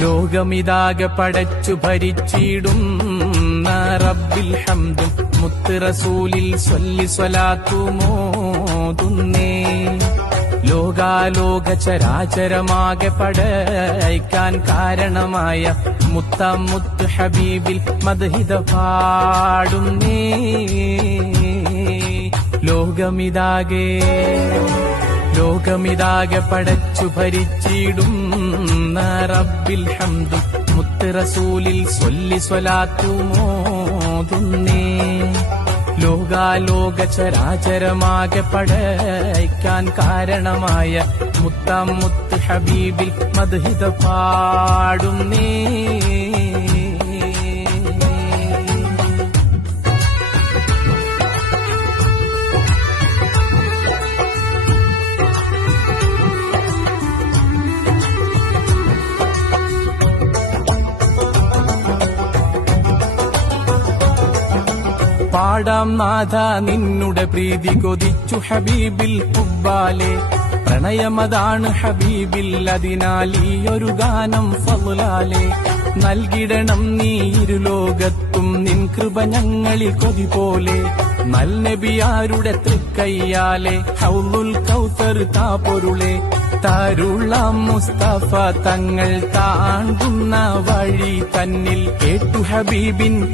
ലോകമിതാകെ പടച്ചു ഭരിച്ചിടുന്ന റബ്ബിൽ ഹംദും മുത്ത് റസൂലിൽ സ്വല്ലി സ്വലാത്തുമോതുന്നേ. ലോകാലോക ചരാചരമാകെ പടയ്ക്കാൻ കാരണമായ മുത്ത് ഹബീബിൽ മദ്ഹിദ പാടുന്നേ. ലോകമിതാകെ പടച്ചു ഭരിച്ചിടുന്ന റബ്ബിൽ ഹംദും മുത്ത് റസൂലിൽ സ്വല്ലി സ്വലാത്തുമോതുന്നേ. ലോകാലോക ചരാചരമാകെ പടയ്ക്കാൻ കാരണമായ മുത്ത് ഹബീബിൽ മദ്ഹിദ പാടുന്നേ. പാടാം നാഥ നിന്നുടെ പ്രീതി കൊതിച്ചു ഹബീബിൽ ഹുബ്ബാലെ. പ്രണയമതാണ് ഹബീബിൽ, അതിനാൽ ഈ ഒരു ഗാനം ഫളുലാലെ. നൽകിടണം നീ ഇരുലോകത്തും നിൻ കൃപ ഞങ്ങളിൽ കൊതി പോലെ. നൽനബിയാരുടെ തൃക്കയ്യാലെ ഹൗലുൽ കൗസർ താപൊരുളെ. താരുളാം മുസ്തഫ തങ്ങൾ താണ്ടുന്ന വഴി തന്നിൽ കേട്ടു ഹബീബിൻ